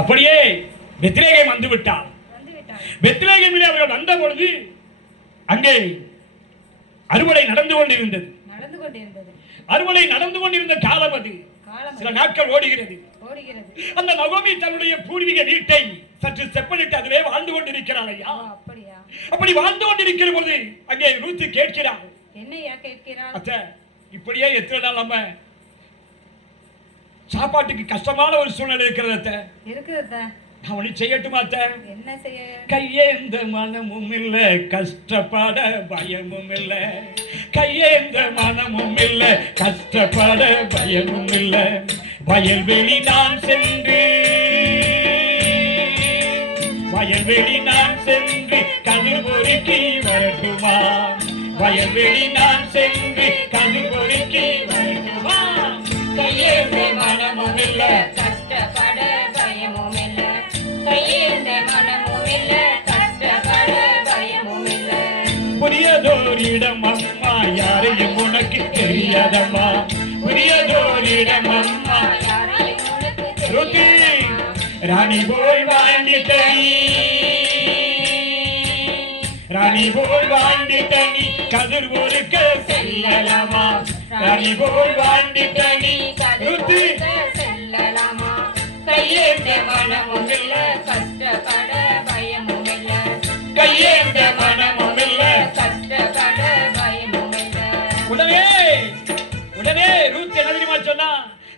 அப்படியே பெத்லேகேம் வந்து விட்டார். பெத்லேகேமிலே அவர்கள் வந்த பொழுது அங்கே அறுவடை நடந்து கொண்டிருந்தது. அறுவடை நடந்து கொண்டிருந்த காலம் அது. சில நாட்கள் ஓடுகிறது. அந்த நகோமி தன்னுடைய பூர்வீக வீட்டை சற்று செப்பனிட்டு அதிலே வாழ்ந்து கொண்டிருக்கிறாள். ஐயா, அப்படி வாழ்ந்து கொண்டிருக்கிற போது அங்கே ரூத்து கேட்கிறாள், என்னையா கேட்கிறாள்? அச்சா, இப்படியே எத்தனை நாள் நம்ம சாப்பாட்டுக்கு கஷ்டமான ஒரு சூழ்நிலை இருக்கிறத நான் ஒண்ணு செய்யட்டுமா? என்ன செய்ய? கையேந்த மனமும் இல்ல, கஷ்டப்பட பயமும் இல்ல. கையேந்த மனமும் இல்ல, கஷ்டப்பட பயமும் இல்ல. வயல்வெளி நான் சென்று, வயல்வெளி நான் சென்று கதிர் பொறுக்கி வரட்டுமா? வயல்வெளி நான் சென்று கதிர் பொறுக்கி வரட்டுமா? கையேந்த மனமும் இல்ல, கஷ்டப்பட பயமும் இல்ல. கையேந்த மனமும் இல்ல, கஷ்டப்பட பயமும் இல்ல. புரியதோரிடம் அம்மா யாரையும் உனக்கு தெரியாதம்மா. புரியதோரிடம் அம்மா யாரையும் உனக்கு ருதி தெரியாதம்மா. ராணி போய் வாழ்ந்துட்டனி, ராணி போய் வாழ்ந்துட்டனி கதிர் ஒருக்க செல்லலாமா? ராணி போய் வாழ்ந்துட்டனி ருதி செல்லலாமா? கையேந்த மனமும் இல்ல, கஷ்டப்பட பயமும் இல்ல. கையேந்த மனமும் இல்ல. கஷ்டப்பட பயமும் இல்ல. உடனே உடனே ரூத் என்ன தெரியுமா சொன்னா?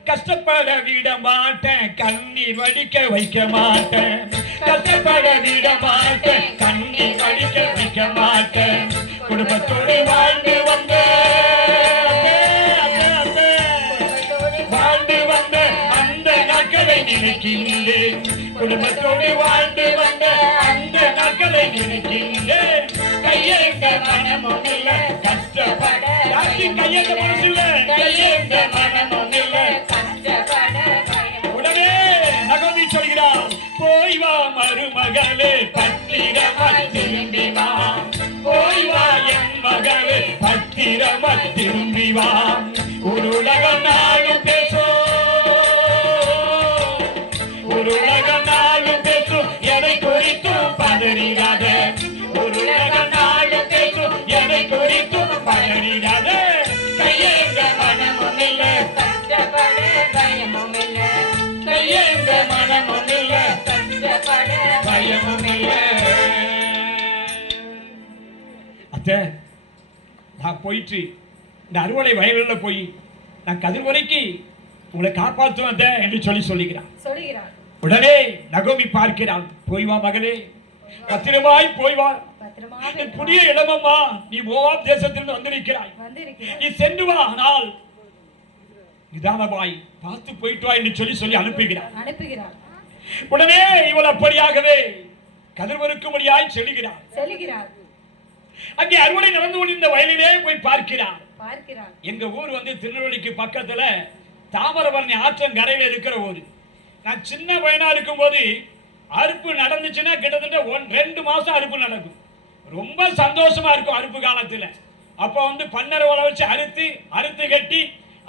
கஷ்டப்பட விட மாட்டேன், கண்ணீர் வடிக்க வைக்க மாட்டேன். கஷ்டப்பட விட மாட்டேன், கண்ணீர் வடிக்க வைக்க மாட்டேன். குடும்பத்தோடு வாழ்ந்து வந்த, வாழ்ந்து வந்த அந்த நாட்களை நினைக்கின்றேன். குடும்பத்தோடு வாழ்ந்து வந்த அந்த நாட்களை நினைக்கின்றேன். கையேந்த மனமும் இல்ல, கஷ்டப்பட கையேந்த மனசு இல்ல, கையேந்த மனமும் இல்ல. உடனே நகோமி சொல்கிறார், போய் வா மருமகளே, பத்திரமாய் திரும்பி வா. போய் வா என் மகளே, பத்திரமாய் திரும்பி வா. ஒரு உலகம் நாளும் பேசும், ஒரு உலகம் நாளும் பேசும், எதை குறித்தும் பதறிடாத. ஒரு உலகம் நாளும் பேசும், எதை குறித்தும் பதறிடாத. கையேந்த மனமும் இல்ல, கஷ்டப்பட பயமும் இல்ல. கையேந்த மனமும் இல்ல, கஷ்டப்பட பயமும் இல்ல. அத்தை, நான் போயிட்டு இந்த அறுவடை வயலில் போய் நான் கதிர் வரைக்கும் உங்களை காப்பாற்றுவேன் அத்தை என்று சொல்லுகிறான். உடனே நகோமி பார்க்கிறாள், போய் வா மகளே, பத்திரமாய் போய் வா. புதிய இடமம்மா, நீ மோவாப் தேசத்திலிருந்து வந்திருக்கிறாய். நீ சென்று வா, ஆனால் நிதானமாய் பார்த்து போயிட்டு வா என்று சொல்லி அனுப்புகிறார். உடனே இவள் அப்படியாகவே கதிர்வருக்கும்படியாய் செல்கிறார். அங்கே அறுவடை நடந்து கொண்டிருந்த வயலிலே போய் பார்க்கிறார். எங்க ஊர் வந்து திருநெல்வேலிக்கு பக்கத்துல தாமிரபரணி ஆற்றங்கரையில இருக்கிற ஊர். நான் சின்ன பையனா இருக்கும் போது அறுப்பு நடந்துச்சுன்னா கிட்டத்தட்ட 2 மாசம் அறுப்பு நடக்கும். ரொம்ப சந்தோஷமா இருக்கும் அறுப்பு காலத்துல. அப்ப வந்து பன்னரை ஓலை வச்சு அறுத்து கட்டி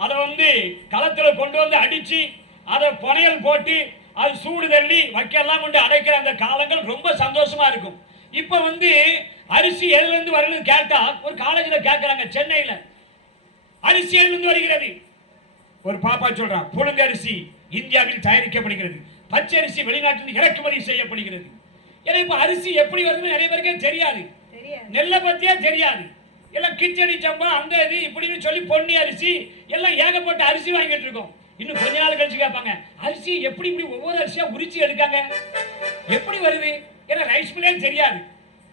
அதை வந்து களத்துல கொண்டு வந்து அடிச்சு அதை புனையல் போட்டு அது சூடு தள்ளி வைக்கலாம் கொண்டு அடைக்கிற அந்த காலங்கள் ரொம்ப சந்தோஷமா இருக்கும். இப்ப வந்து அரிசி எதுல இருந்து வருது கேட்டா ஒரு காலேஜ்ல கேட்கறாங்க, சென்னையில அரிசி எதுல இருந்து வருகிறது? ஒரு பாப்பா சொல்றான், புழுங்க அரிசி இந்தியாவில் தயாரிக்கப்படுகிறது, பச்சை அரிசி வெளிநாட்டில் இறக்குமதி செய்யப்படுகிறது. ஏன்னா இப்ப அரிசி எப்படி வருதுன்னு நிறைய பேருக்கே தெரியாது, நெல்லை பத்தியே தெரியாது. எல்லாம் கிச்சடி சம்பா அந்த இது இப்படின்னு சொல்லி பொன்னி அரிசி எல்லாம் ஏகப்பட்ட அரிசி வாங்கிட்டு இருக்கோம். இன்னும் கொஞ்ச நாள் கழிச்சு கேட்பாங்க, அரிசி எப்படி இப்படி ஒவ்வொரு அரிசியா உரிச்சு எடுக்காங்க, எப்படி வருது? ஏன்னா ரைஸ் மில்லே தெரியாது.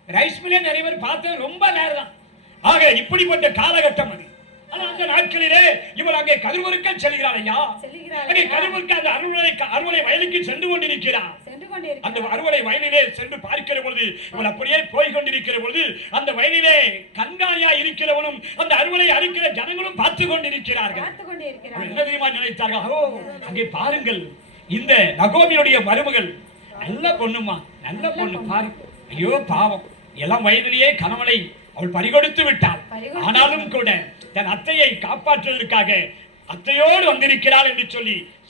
ரைஸ் மில்லே நிறைய பேர் பார்த்தது ரொம்ப நேரம் தான். ஆக இப்படிப்பட்ட காலகட்டம் அது. ஆனா அந்த நாட்களிலே இவள் அங்கே கதிர்வருக்க செல்கிறாள். ஐயா, அங்கே கதிர்வருக்க அந்த அறுவடை வயலுக்கு சென்று கொண்டிருக்கிறார். அந்த அறுவடை வயலிலே சென்று பார்க்கிற பொழுது இவள் அப்படியே போய் கொண்டிருக்கிற பொழுது அந்த வயலிலே கண்காணியா இருக்கிறவனும் அந்த அறுவடை அறுக்கிற ஜனங்களும் பார்த்து கொண்டிருக்கிறார்கள். என்ன தெரியுமா நினைத்தார்கள்? ஓ, அங்கே பாருங்கள், இந்த நகோமியுடைய மருமகள் நல்ல பொண்ணுமா, நல்ல பொண்ணு பாரு. ஐயோ பாவம், இளம் வயதிலேயே கணவனை அவள் பறிகொடுத்து விட்டாள். ஆனாலும் கூட தன் அத்தையை காப்பாற்றுவதற்காக அத்தையோடு வந்திருக்கிறாள் என்று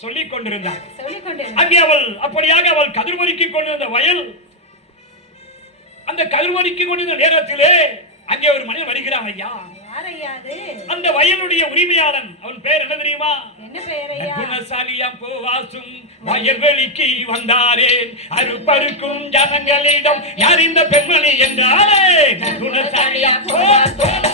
சொல்லிக் கொண்டிருந்தார். அங்கே அவள் அப்படியாக அவள் கதிர்வரிக்கு கொண்டிருந்த வயல், அந்த கதிர்வரிக்கு கொண்டிருந்த நேரத்திலே அங்கே ஒரு மனிதன் வருகிறான். ஐயா, அந்த வயலுடைய உரிமையாளன், அவன் பெயர் என்ன தெரியுமா? குணசாலியாம் போவாசும் வயல்வெளிக்கு வந்தாரேன், அறுப்பறுக்கும் ஜனங்களிடம் யார் இந்த பெண்மணி என்றாலே குணசாலியாம் போவாசும்